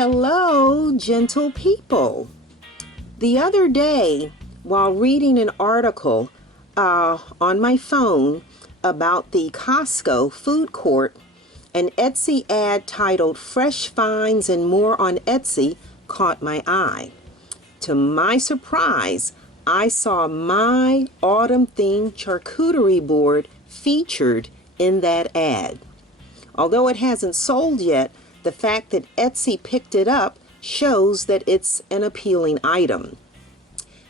Hello, gentle people. The other day, while reading an article on my phone about the Costco food court, an Etsy ad titled "Fresh Finds and More on Etsy" caught my eye. To my surprise, I saw my autumn-themed charcuterie board featured in that ad. Although it hasn't sold yet, the fact that Etsy picked it up shows that it's an appealing item.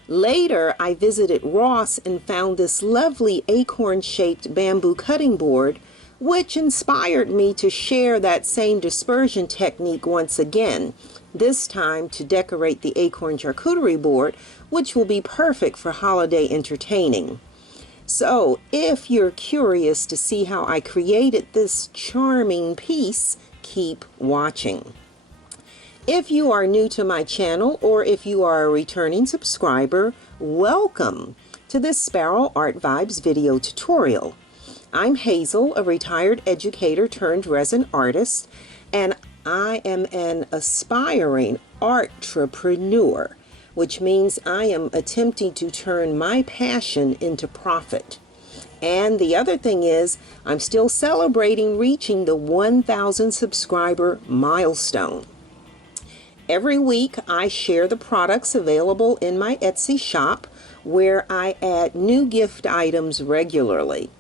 Later, I visited Ross and found this lovely acorn-shaped bamboo cutting board, which inspired me to share that same dispersion technique once again, this time to decorate the acorn charcuterie board, which will be perfect for holiday entertaining. So, if you're curious to see how I created this charming piece, keep watching. If you are new to my channel or if you are a returning subscriber, welcome to this Sparrow Art Vibes video tutorial. I'm Hazel, a retired educator turned resin artist, and I am an aspiring artrepreneur, which means I am attempting to turn my passion into profit. And the other thing is, I'm still celebrating reaching the 1,000 subscriber milestone. Every week, I share the products available in my Etsy shop, where I add new gift items regularly.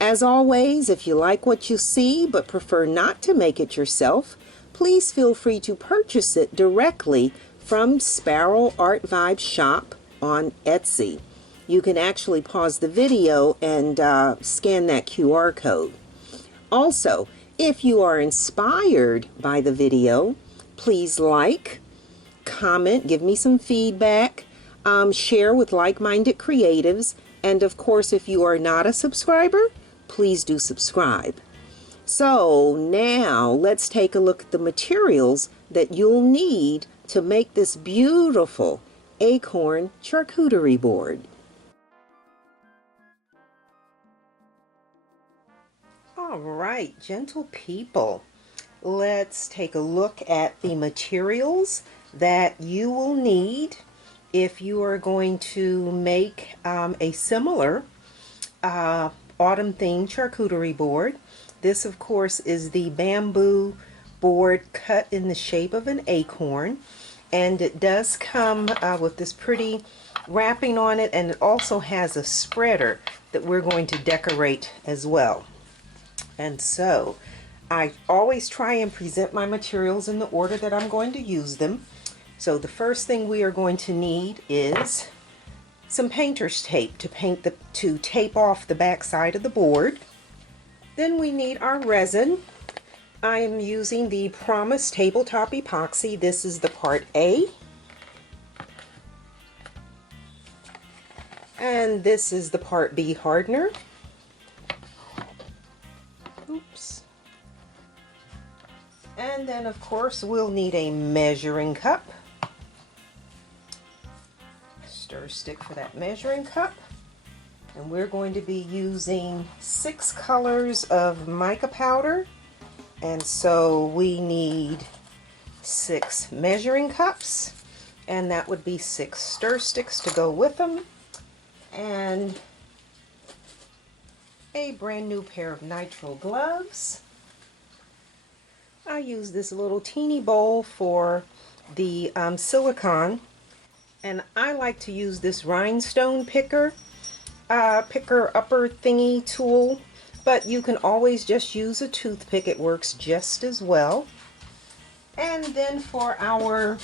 As always, if you like what you see but prefer not to make it yourself, please feel free to purchase it directly from Sparrow Art Vibes shop on Etsy. You can actually pause the video and scan that QR code. Also, if you are inspired by the video, please like, comment, give me some feedback, share with like-minded creatives, and of course, if you are not a subscriber, please do subscribe. So now let's take a look at the materials that you'll need to make this beautiful acorn charcuterie board. All right, gentle people, let's take a look at the materials that you will need if you are going to make a similar autumn-themed charcuterie board. This, of course, is the bamboo board cut in the shape of an acorn, and it does come with this pretty wrapping on it, and it also has a spreader that we're going to decorate as well. And so I always try and present my materials in the order that I'm going to use them. So the first thing we are going to need is some painter's tape to tape off the back side of the board. Then we need our resin. I am using the Promise Tabletop Epoxy. This is the part A. And this is the part B hardener. Oops. And then, of course, we'll need a measuring cup. Stir stick for that measuring cup. And we're going to be using 6 colors of mica powder. And so we need 6 measuring cups. And that would be 6 stir sticks to go with them. And a brand new pair of nitrile gloves. I use this little teeny bowl for the silicone, and I like to use this rhinestone picker upper thingy tool, but you can always just use a toothpick. It works just as well. And then for our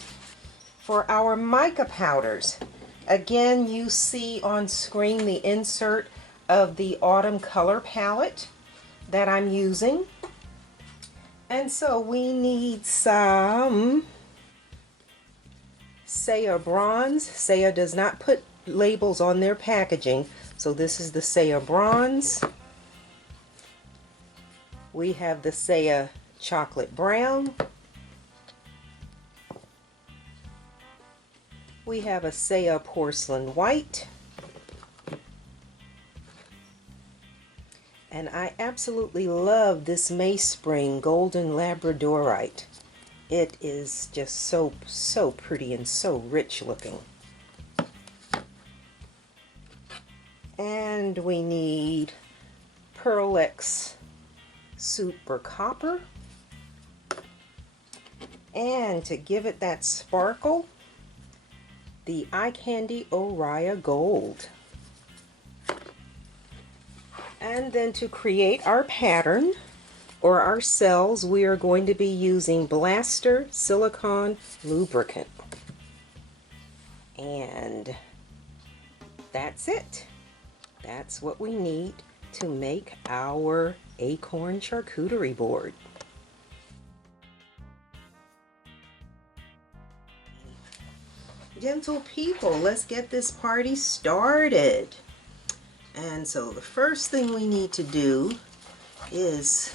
mica powders, again, you see on screen the insert of the autumn color palette that I'm using. And so we need some Saya Bronze. Saya does not put labels on their packaging, so this is the Saya Bronze. We have the Saya Chocolate Brown. We have a Saya Porcelain White. And I absolutely love this Mayspring Golden Labradorite. It is just so pretty and so rich looking. And we need Pearl X Super Copper. And to give it that sparkle, the Eye Candy Oriya Gold. And then to create our pattern or our cells, we are going to be using Blaster Silicone Lubricant. And that's it. That's what we need to make our Acorn charcuterie board. Gentle people, let's get this party started. And so the first thing we need to do is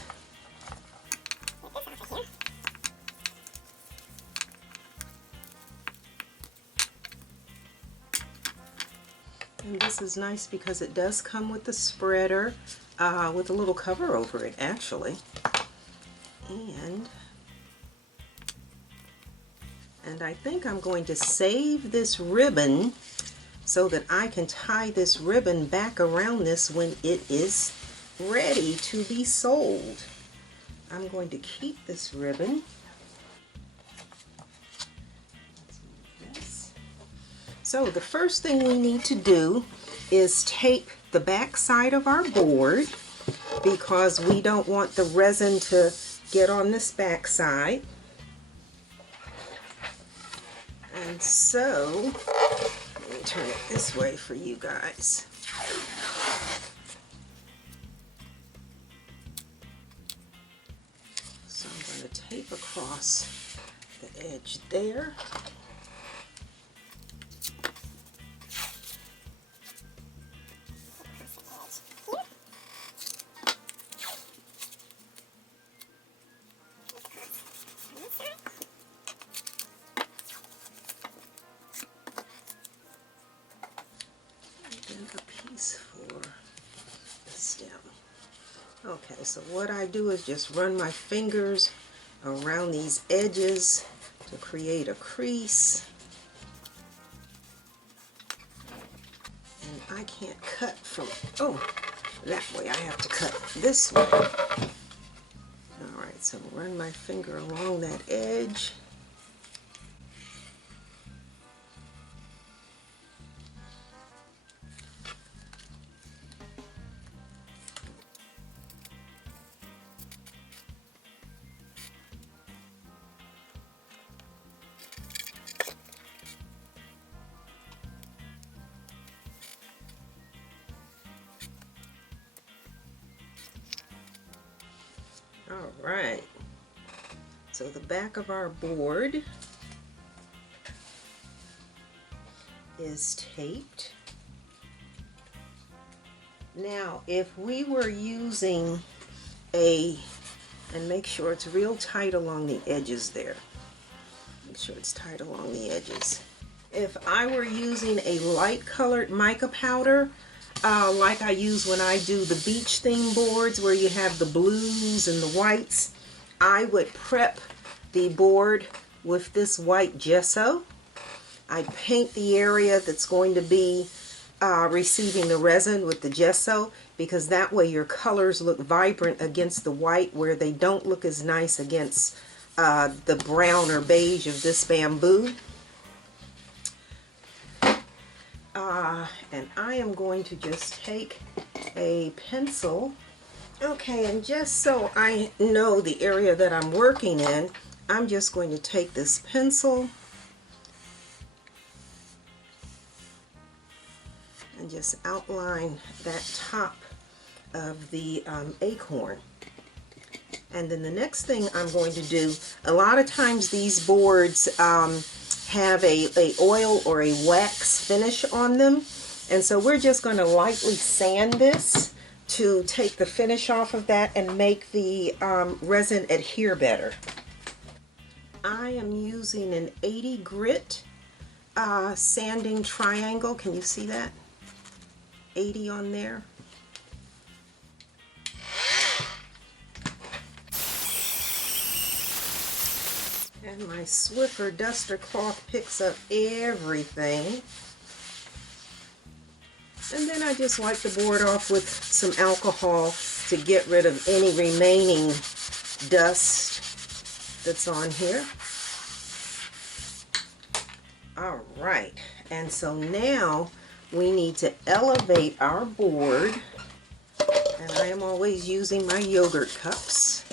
and this is nice because it does come with the spreader with a little cover over it actually. And I think I'm going to save this ribbon so that I can tie this ribbon back around this when it is ready to be sold. I'm going to keep this ribbon. So the first thing we need to do is tape the back side of our board because we don't want the resin to get on this back side. And so, let me turn it this way for you guys. So I'm going to tape across the edge there. A piece for the stem. Okay, so what I do is just run my fingers around these edges to create a crease. And I can't cut from, that way. I have to cut this way. Alright, so run my finger along that edge. Alright, so the back of our board is taped. Now, if we were using and make sure it's real tight along the edges there. Make sure it's tight along the edges. If I were using a light colored mica powder, like I use when I do the beach theme boards where you have the blues and the whites, I would prep the board with this white gesso. I paint the area that's going to be receiving the resin with the gesso, because that way your colors look vibrant against the white, where they don't look as nice against the brown or beige of this bamboo. And I am going to just take a pencil. Okay, and just so I know the area that I'm working in, I'm just going to take this pencil and just outline that top of the acorn. And then the next thing I'm going to do, a lot of times these boards have a oil or a wax finish on them, and so we're just going to lightly sand this to take the finish off of that and make the resin adhere better. I am using an 80 grit sanding triangle. Can you see that? 80 on there. And my Swiffer duster cloth picks up everything. And then I just wipe the board off with some alcohol to get rid of any remaining dust that's on here. All right, and so now we need to elevate our board, and I am always using my yogurt cups.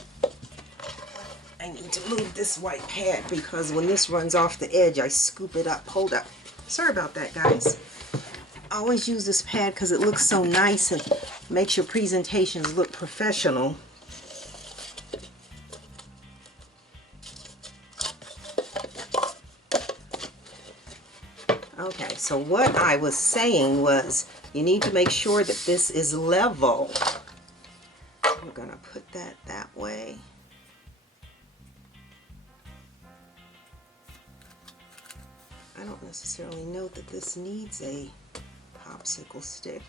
I need to move this white pad because when this runs off the edge, I scoop it up. Hold up. Sorry about that, guys. I always use this pad because it looks so nice and makes your presentations look professional. Okay, so what I was saying was you need to make sure that this is level. We're going to put that way. I don't necessarily know that this needs a popsicle stick.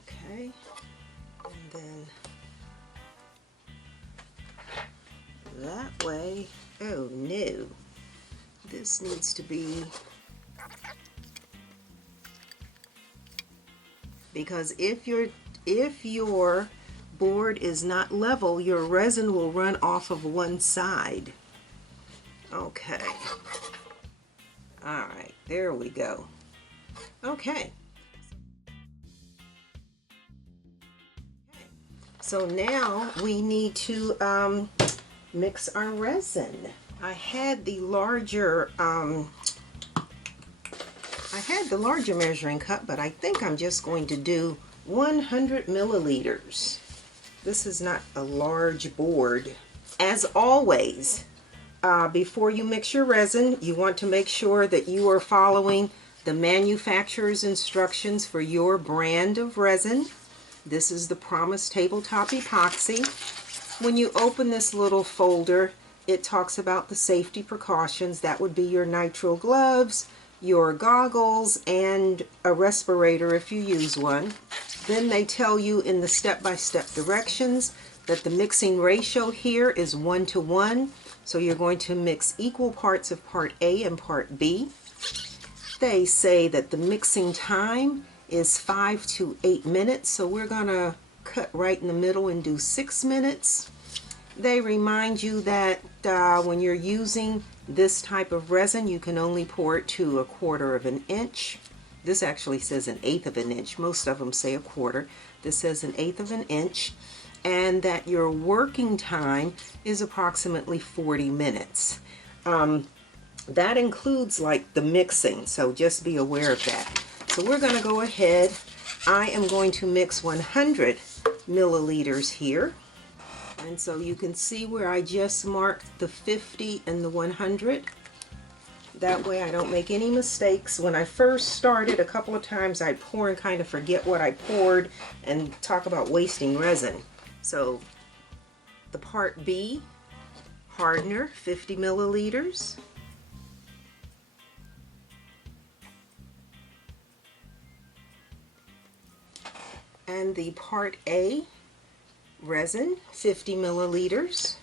Okay, and then that way. Oh no, this needs to be, because if your board is not level, your resin will run off of one side. Okay. All right, there we go. Okay. So now we need to mix our resin. I had the larger measuring cup, but I think I'm just going to do 100 milliliters. This is not a large board. As always, before you mix your resin, you want to make sure that you are following the manufacturer's instructions for your brand of resin. This is the Promise Tabletop Epoxy. When you open this little folder, it talks about the safety precautions. That would be your nitrile gloves, your goggles, and a respirator if you use one. Then they tell you in the step-by-step directions that the mixing ratio here is 1:1. So you're going to mix equal parts of part A and part B. They say that the mixing time is 5 to 8 minutes. So we're going to cut right in the middle and do 6 minutes. They remind you that when you're using this type of resin, you can only pour it to 1/4 of an inch. This actually says 1/8 of an inch. Most of them say 1/4. This says 1/8 of an inch. And that your working time is approximately 40 minutes. That includes like the mixing, so just be aware of that. So we're going to go ahead. I am going to mix 100 milliliters here. And so you can see where I just marked the 50 and the 100. That way I don't make any mistakes. When I first started, a couple of times I'd pour and kind of forget what I poured and talk about wasting resin. So the part B, hardener, 50 milliliters. And the part A, resin, 50 milliliters.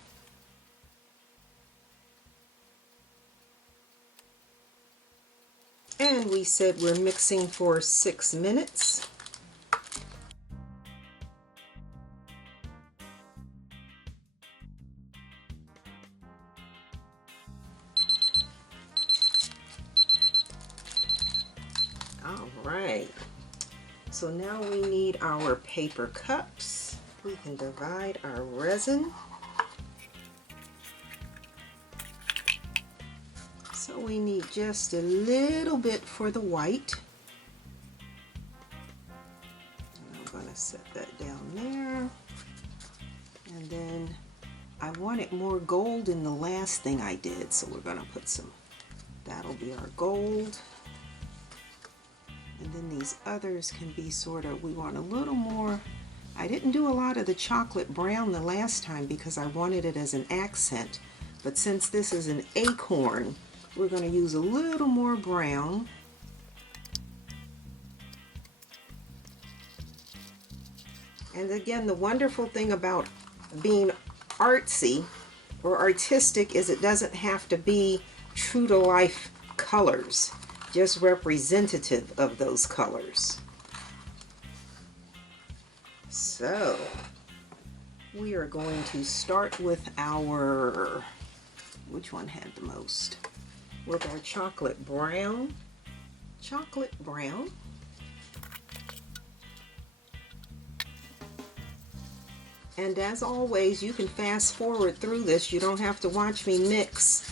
And we said we're mixing for 6 minutes. All right. So now we need our paper cups. We can divide our resin. So we need just a little bit for the white. And I'm going to set that down there. And then I wanted more gold in the last thing I did, so we're going to put some, that'll be our gold. And then these others can be sort of, we want a little more. I didn't do a lot of the chocolate brown the last time because I wanted it as an accent. But since this is an acorn, we're going to use a little more brown. And again, the wonderful thing about being artsy or artistic is it doesn't have to be true to life colors, just representative of those colors. So we are going to start with our, which one had the most? With our chocolate brown. Chocolate brown. And as always, you can fast forward through this. You don't have to watch me mix,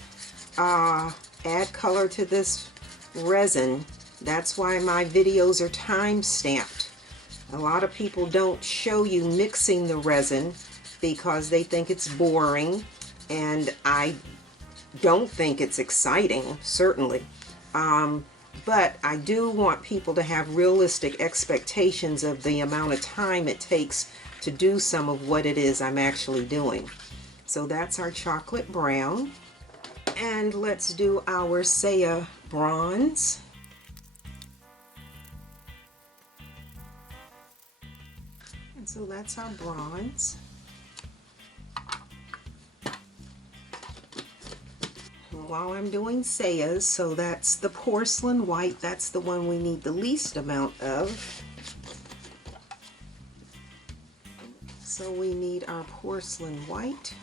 add color to this resin. That's why my videos are time stamped. A lot of people don't show you mixing the resin because they think it's boring, and I don't think it's exciting, certainly. But I do want people to have realistic expectations of the amount of time it takes to do some of what it is I'm actually doing. So that's our chocolate brown. And let's do our Saya bronze. And so that's our bronze. And while I'm doing Sayas, so that's the porcelain white, that's the one we need the least amount of. So we need our porcelain white.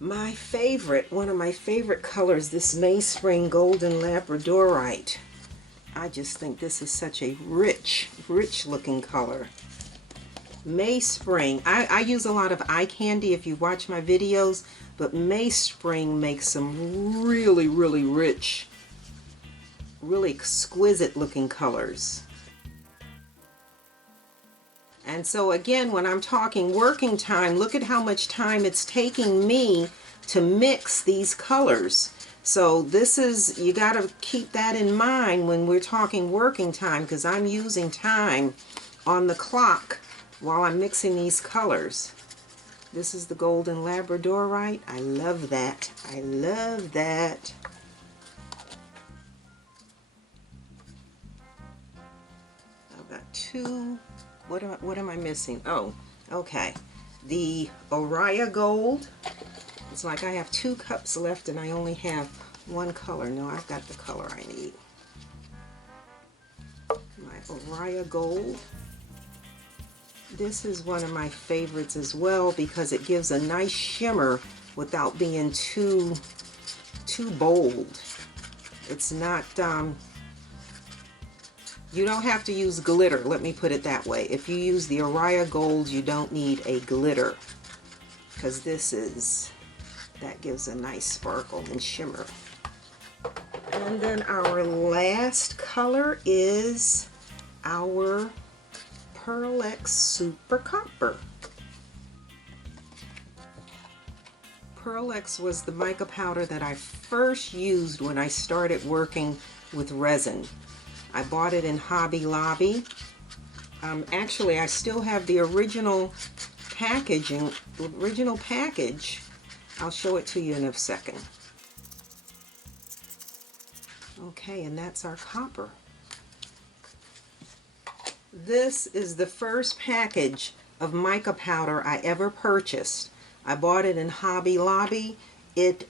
My favorite, one of my favorite colors, this Mayspring Golden Labradorite. I just think this is such a rich looking color. Mayspring, I use a lot of eye candy if you watch my videos, but Mayspring makes some really rich, really exquisite looking colors. And so again, when I'm talking working time, look at how much time it's taking me to mix these colors. So this is, you got to keep that in mind when we're talking working time, because I'm using time on the clock while I'm mixing these colors. This is the Golden Labradorite. I love that. I love that. I've got two. What am I missing? Oh, okay. The Oriya Gold. It's like I have 2 cups left and I only have one color. No, I've got the color I need. My Oriya Gold. This is one of my favorites as well because it gives a nice shimmer without being too bold. It's not, you don't have to use glitter, let me put it that way. If you use the Oriya Gold, you don't need a glitter, because that gives a nice sparkle and shimmer. And then our last color is our Pearl X Super Copper. Pearl X was the mica powder that I first used when I started working with resin. I bought it in Hobby Lobby. Actually, I still have the original package. I'll show it to you in a second. Okay, and that's our copper. This is the first package of mica powder I ever purchased. I bought it in Hobby Lobby. It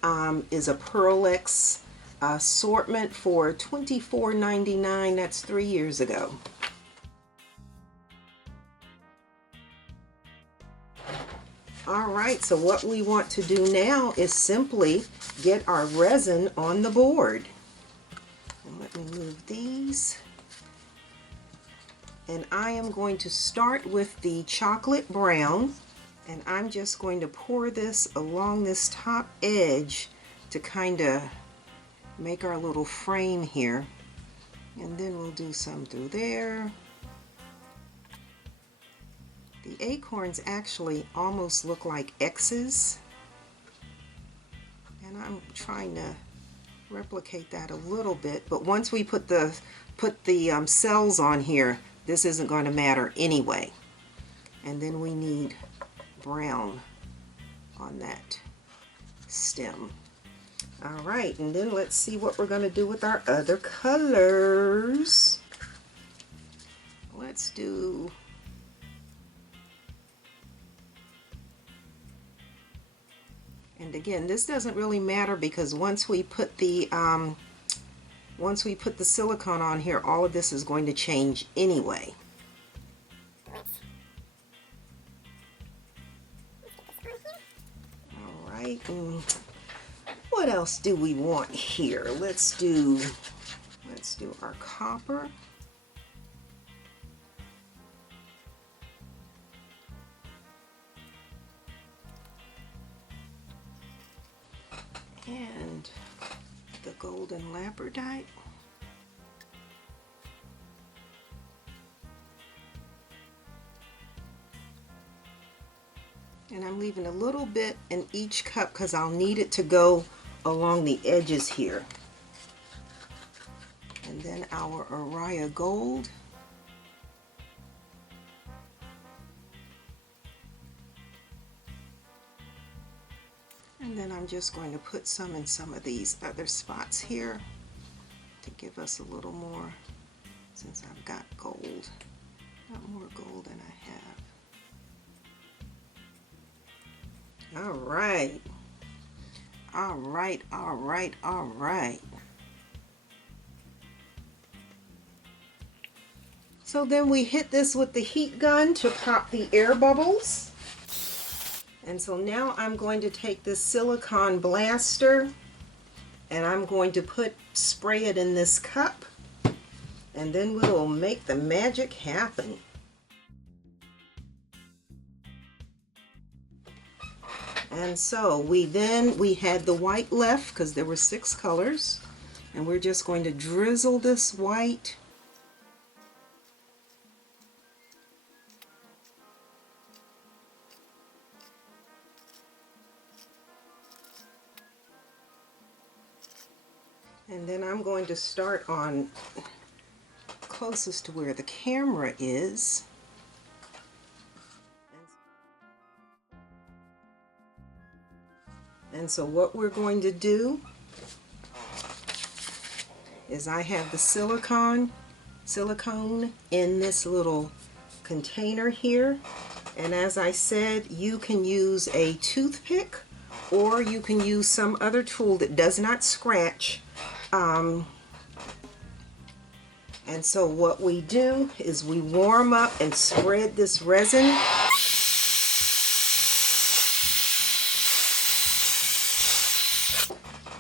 is a Pearl X assortment for $24.99. That's 3 years ago. Alright, so what we want to do now is simply get our resin on the board. And let me move these. And I am going to start with the chocolate brown, and I'm just going to pour this along this top edge to kind of make our little frame here, and then we'll do some through there. The acorns actually almost look like X's, and I'm trying to replicate that a little bit, but once we put the cells on here, this isn't going to matter anyway. And then we need brown on that stem. Alright, and then let's see what we're going to do with our other colors. Let's do And again, this doesn't really matter because once we put the silicone on here, all of this is going to change anyway. All right. What else do we want here? Let's do our copper. And the golden labradorite. And I'm leaving a little bit in each cup because I'll need it to go along the edges here. And then our Araya gold. And then I'm just going to put some in some of these other spots here to give us a little more, since I've got gold. Got more gold than I have. All right. All right, all right, all right. So then we hit this with the heat gun to pop the air bubbles. And so now I'm going to take this silicone blaster and I'm going to spray it in this cup, and then we'll make the magic happen. And so we had the white left because there were 6 colors, and we're just going to drizzle this white . And then I'm going to start on closest to where the camera is. And so what we're going to do is I have the silicone in this little container here. And as I said, you can use a toothpick or you can use some other tool that does not scratch. And so what we do is we warm up and spread this resin.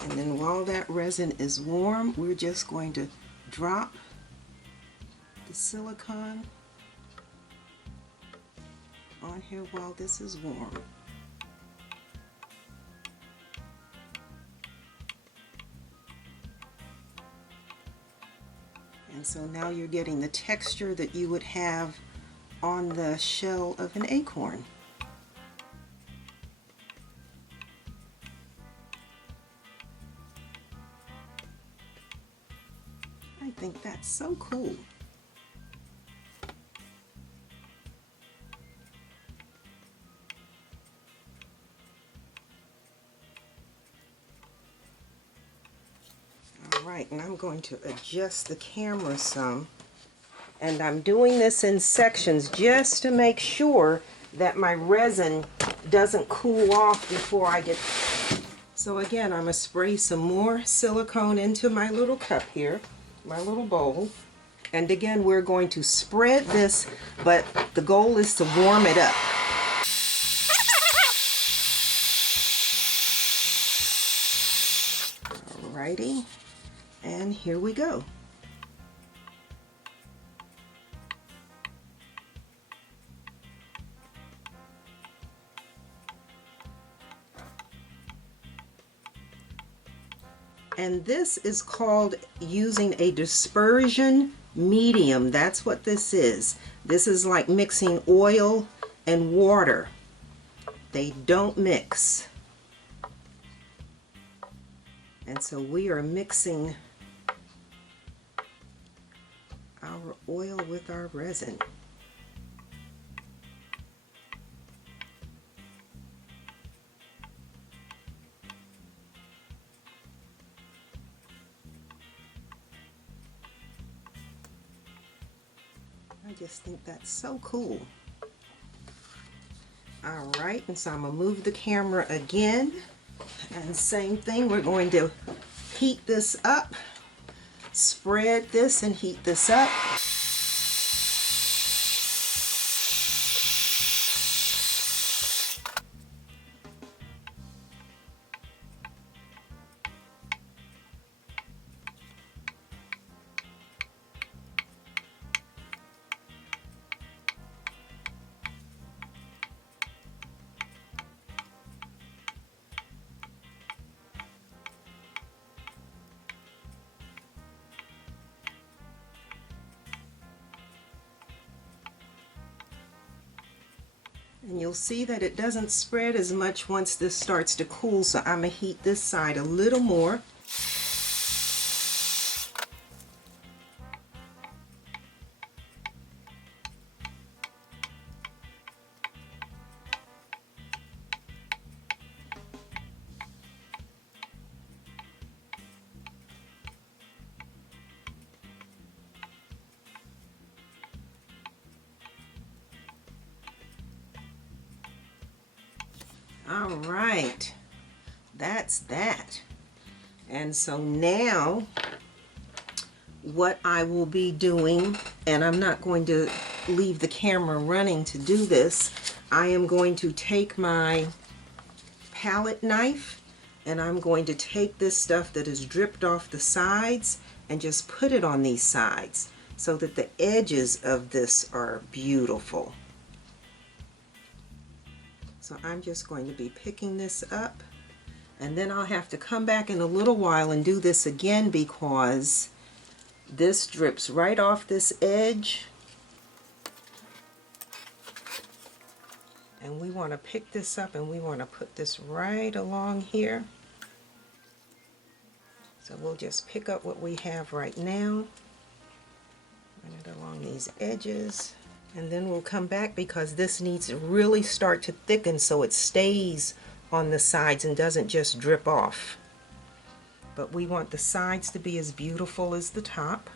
And then while that resin is warm, we're just going to drop the silicone on here while this is warm. And so now you're getting the texture that you would have on the shell of an acorn. I think that's so cool. Alright, and I'm going to adjust the camera some. And I'm doing this in sections just to make sure that my resin doesn't cool off before I get. So again, I'm going to spray some more silicone into my little cup here, my little bowl. And again, we're going to spread this, but the goal is to warm it up. Alrighty, and here we go. And this is called using a dispersion medium. That's what this is. This is like mixing oil and water. They don't mix. And so we are mixing our oil with our resin. I just think that's so cool. Alright, and so I'm going to move the camera again. And same thing, we're going to heat this up, spread this and heat this up. And you'll see that it doesn't spread as much once this starts to cool, so I'm going to heat this side a little more. All right, that's that. And so now what I will be doing, and I'm not going to leave the camera running to do this, I am going to take my palette knife and I'm going to take this stuff that is dripped off the sides and just put it on these sides so that the edges of this are beautiful. So I'm just going to be picking this up, and then I'll have to come back in a little while and do this again because this drips right off this edge. And we want to pick this up and we want to put this right along here. So we'll just pick up what we have right now, run it along these edges. And then we'll come back because this needs to really start to thicken so it stays on the sides and doesn't just drip off. But we want the sides to be as beautiful as the top.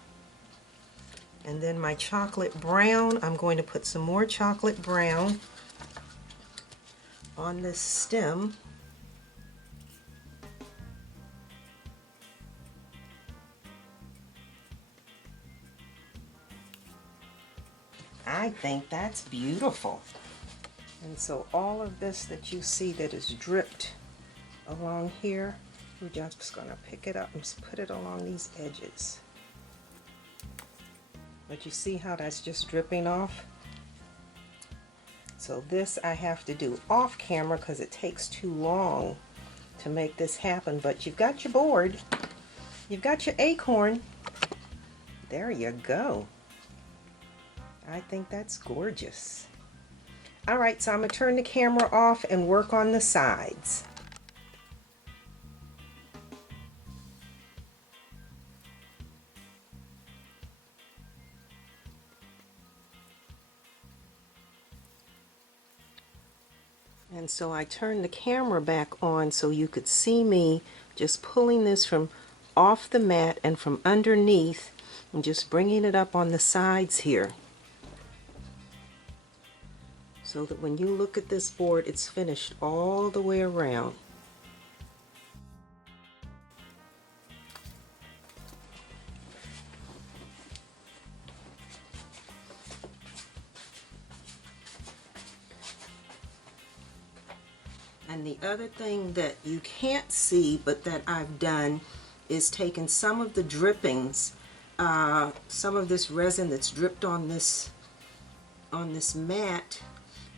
And then my chocolate brown, I'm going to put some more chocolate brown on this stem. I think that's beautiful. And so all of this that you see that is dripped along here, we're just going to pick it up and put it along these edges. But you see how that's just dripping off? So this I have to do off camera because it takes too long to make this happen. But you've got your board, you've got your acorn. There you go. I think that's gorgeous. All right, so I'm going to turn the camera off and work on the sides. And so I turned the camera back on so you could see me just pulling this from off the mat and from underneath and just bringing it up on the sides here. So that when you look at this board, it's finished all the way around. And the other thing that you can't see but that I've done is taken some of the drippings, some of this resin that's dripped on this mat,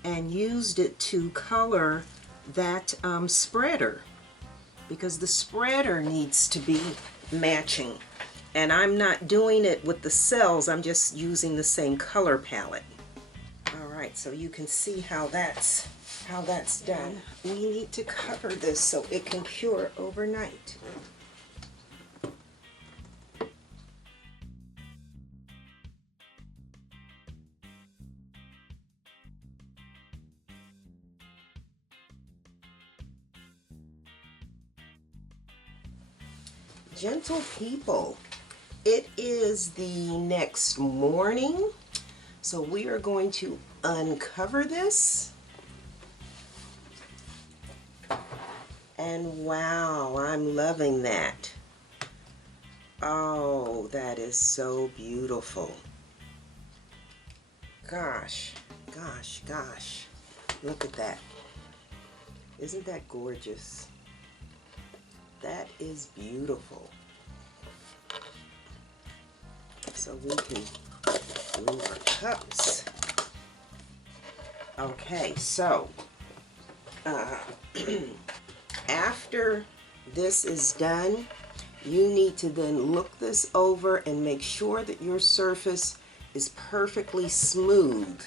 and used it to color that spreader, because the spreader needs to be matching. And I'm not doing it with the cells, I'm just using the same color palette. Alright, so you can see how that's done. We need to cover this so it can cure overnight. Gentle people, it is the next morning, so we are going to uncover this. And wow, I'm loving that. Oh, that is so beautiful. Gosh, gosh, gosh. Look at that. Isn't that gorgeous? That is beautiful. So we can move our cups. Okay, so after this is done, you need to then look this over and make sure that your surface is perfectly smooth,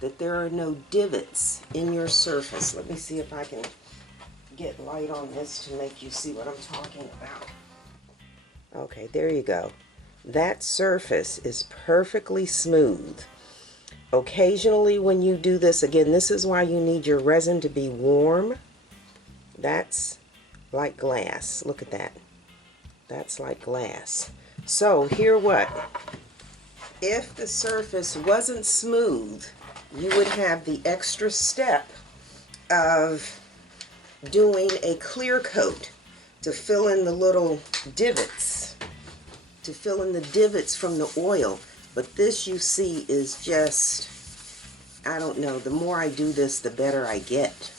that there are no divots in your surface. Let me see if I can get light on this to make you see what I'm talking about. Okay, there you go. That surface is perfectly smooth. Occasionally when you do this, again, this is why you need your resin to be warm. That's like glass. Look at that. That's like glass. So here what? If the surface wasn't smooth, you would have the extra step of doing a clear coat to fill in the little divots, to fill in the divots from the oil. But this, you see, is just, I don't know, the more I do this, the better I get.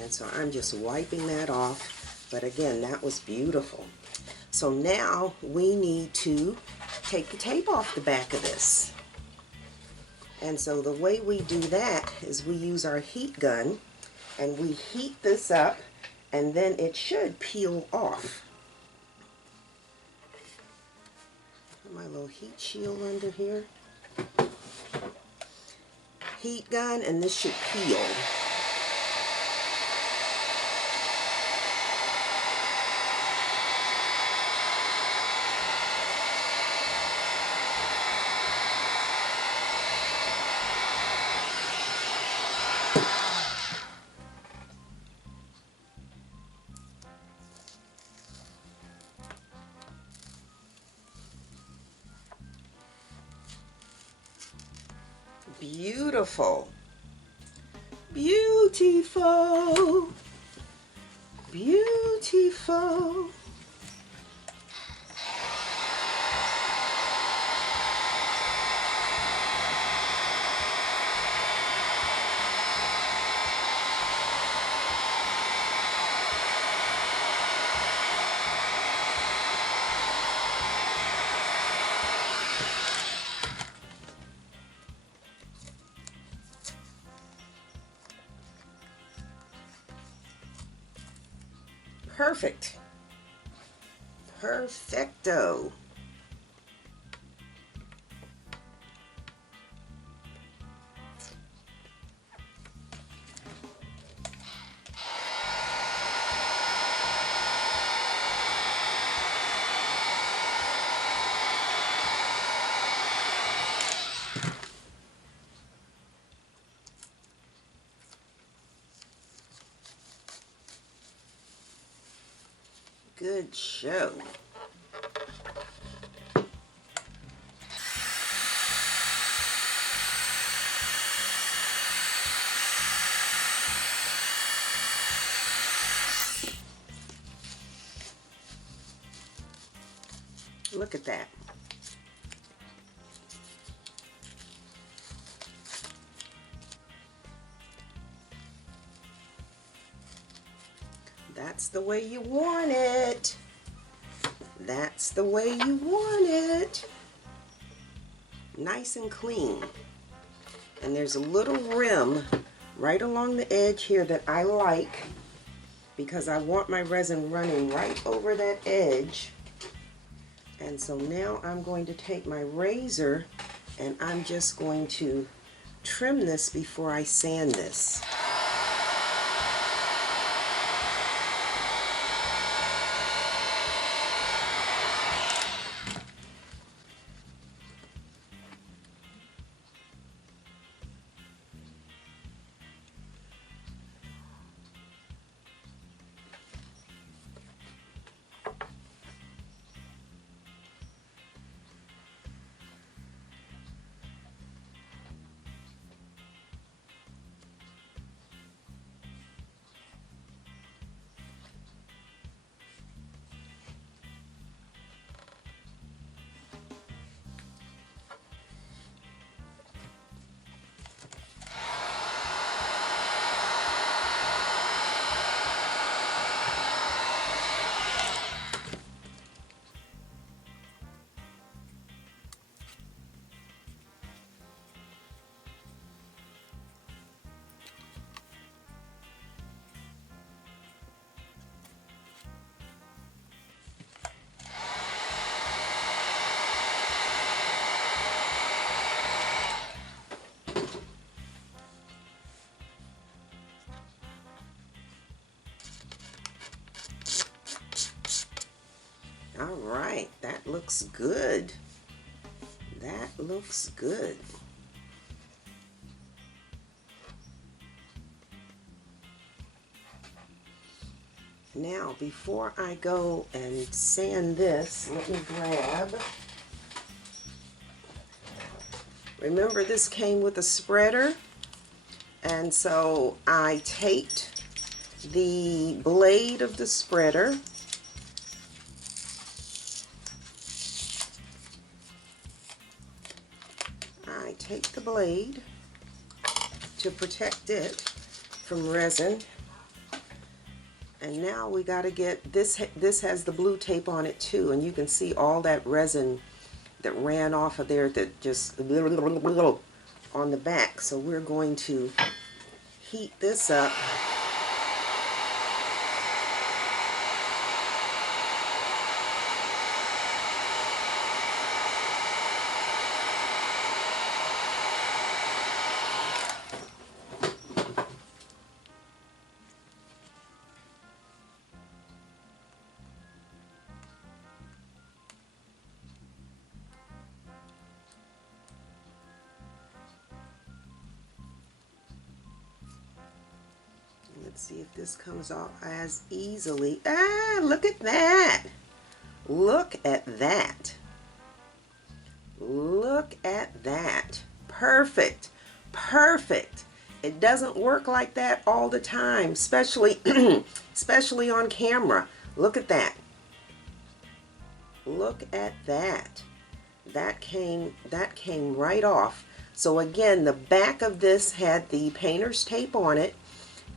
And so I'm just wiping that off. But again, that was beautiful. So now we need to take the tape off the back of this. And so the way we do that is we use our heat gun and we heat this up, and then it should peel off. My little heat shield under here. Heat gun, and this should peel. Beautiful. Beautiful. Beautiful. Perfect. Perfecto. Good show. Look at that. That's the way you want it. That's the way you want it. Nice and clean. And there's a little rim right along the edge here that I like because I want my resin running right over that edge. And so now I'm going to take my razor and I'm just going to trim this before I sand this. right, that looks good. That looks good. Now, before I go and sand this, let me grab. Remember, this came with a spreader, and so I taped the blade of the spreader. I taped the blade to protect it from resin. And now we got to get this. This has the blue tape on it too, and you can see all that resin that ran off of there that just on the back. So we're going to heat this up. Let's see if this comes off as easily. Ah, look at that. Look at that. Look at that. Perfect. Perfect. It doesn't work like that all the time, especially especially on camera. Look at that. Look at that. That came right off. So again, the back of this had the painter's tape on it.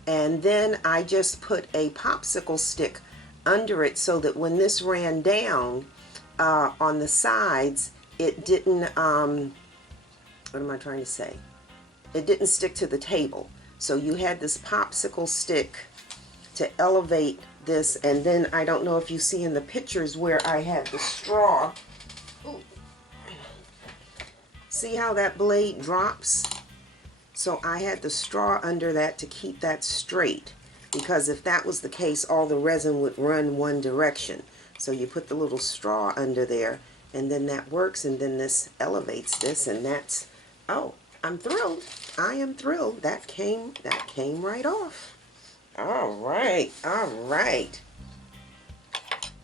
And then I just put a popsicle stick under it so that when this ran down on the sides, it didn't, what am I trying to say? It didn't stick to the table. So you had this popsicle stick to elevate this. And then I don't know if you see in the pictures where I had the straw. Ooh. See how that blade drops? So I had the straw under that to keep that straight, because if that was the case, all the resin would run one direction. So you put the little straw under there, and then that works, and then this elevates this, and that's, oh, I'm thrilled. I am thrilled. That came right off. All right, all right.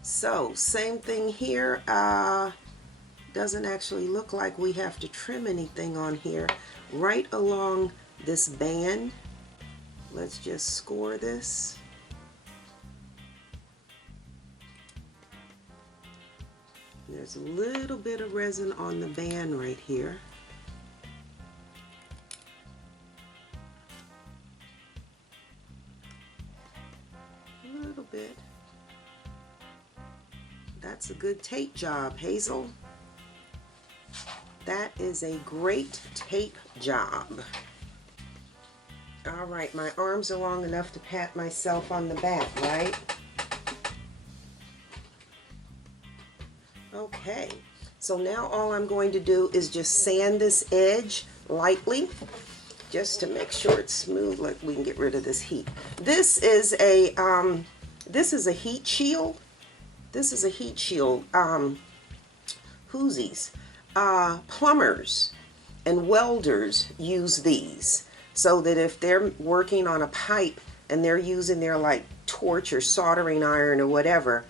So same thing here. Doesn't actually look like we have to trim anything on here. Right along this band, let's just score this. There's a little bit of resin on the band right here. A little bit. That's a good tape job, Hazel. That is a great tape job. All right, my arms are long enough to pat myself on the back, right? Okay, so now all I'm going to do is just sand this edge lightly, just to make sure it's smooth. Like we can get rid of this heat. This is a heat shield. This is a heat shield. Whoosies. Plumbers and welders use these so that if they're working on a pipe and they're using their like torch or soldering iron or whatever,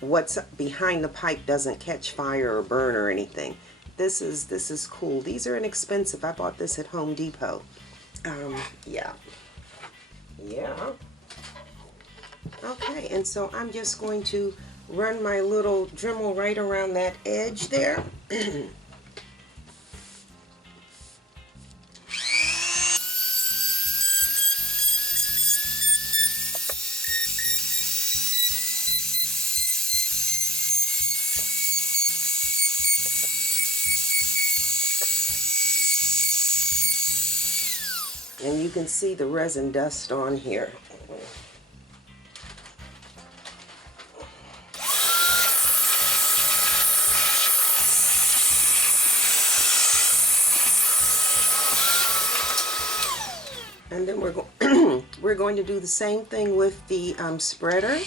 what's behind the pipe doesn't catch fire or burn or anything. This is cool. These are inexpensive. I bought this at Home Depot. Yeah. Okay, and so I'm just going to run my little Dremel right around that edge there. And you can see the resin dust on here. And then we're going to do the same thing with the spreader.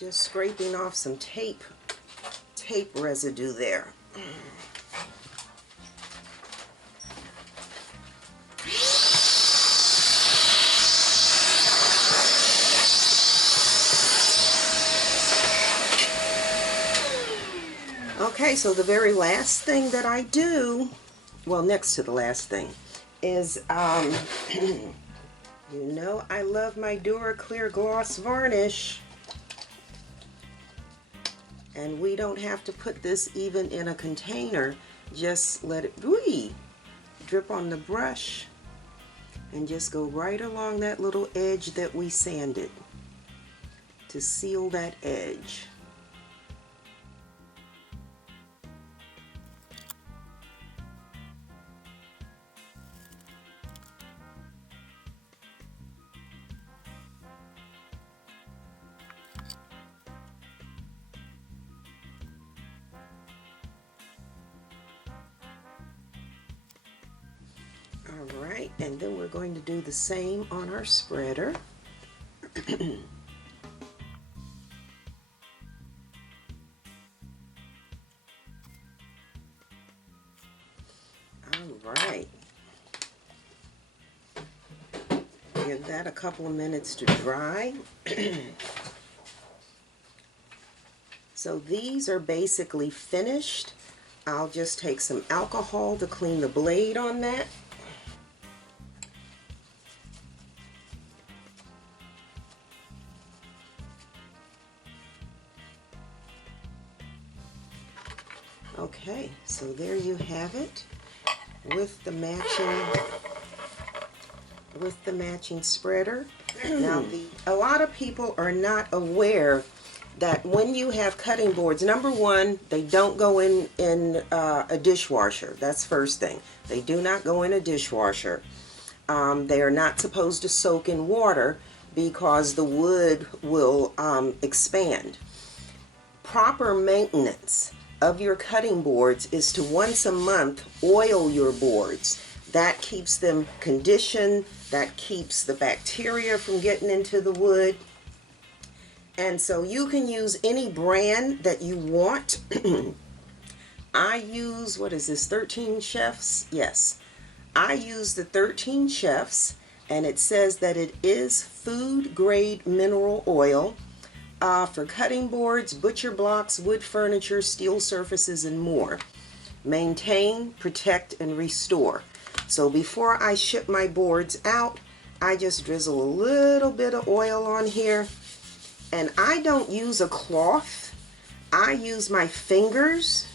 Just scraping off some tape residue there. Okay, so the very last thing that I do, well, next to the last thing, is, you know, I love my Dura Clear Gloss Varnish. And we don't have to put this even in a container. Just let it drip on the brush and just go right along that little edge that we sanded to seal that edge. Alright, and then we're going to do the same on our spreader. Alright. Give that a couple of minutes to dry. So these are basically finished. I'll just take some alcohol to clean the blade on that. Okay, so there you have it with the matching spreader. Now, a lot of people are not aware that when you have cutting boards, number one, they don't go in a dishwasher. That's first thing. They do not go in a dishwasher. They are not supposed to soak in water because the wood will expand. Proper maintenance of your cutting boards is to once a month oil your boards. That keeps them conditioned, that keeps the bacteria from getting into the wood. And so you can use any brand that you want. I use, what is this, 13 Chefs? Yes. I use the 13 Chefs, and it says that it is food grade mineral oil. For cutting boards, butcher blocks, wood furniture, steel surfaces, and more. Maintain, protect, and restore. So before I ship my boards out, I just drizzle a little bit of oil on here. And I don't use a cloth. I use my fingers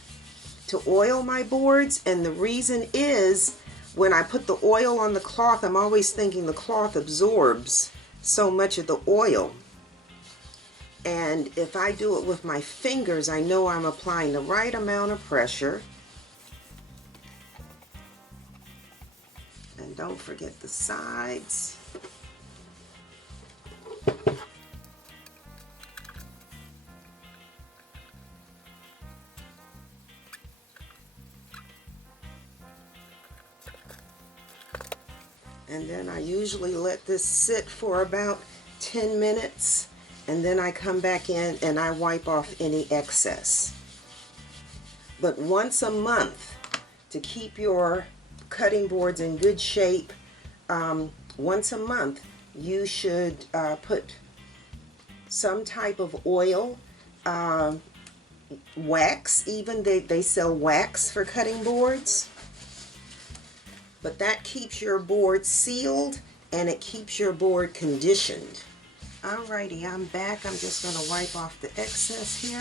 to oil my boards. And the reason is, when I put the oil on the cloth, I'm always thinking the cloth absorbs so much of the oil. And if I do it with my fingers, I know I'm applying the right amount of pressure. And don't forget the sides. And then I usually let this sit for about 10 minutes. And then I come back in and I wipe off any excess. But once a month, to keep your cutting boards in good shape, once a month you should put some type of oil, wax even. They sell wax for cutting boards. But that keeps your board sealed and it keeps your board conditioned. Alrighty, I'm back. I'm just going to wipe off the excess here.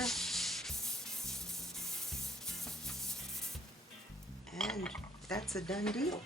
And that's a done deal.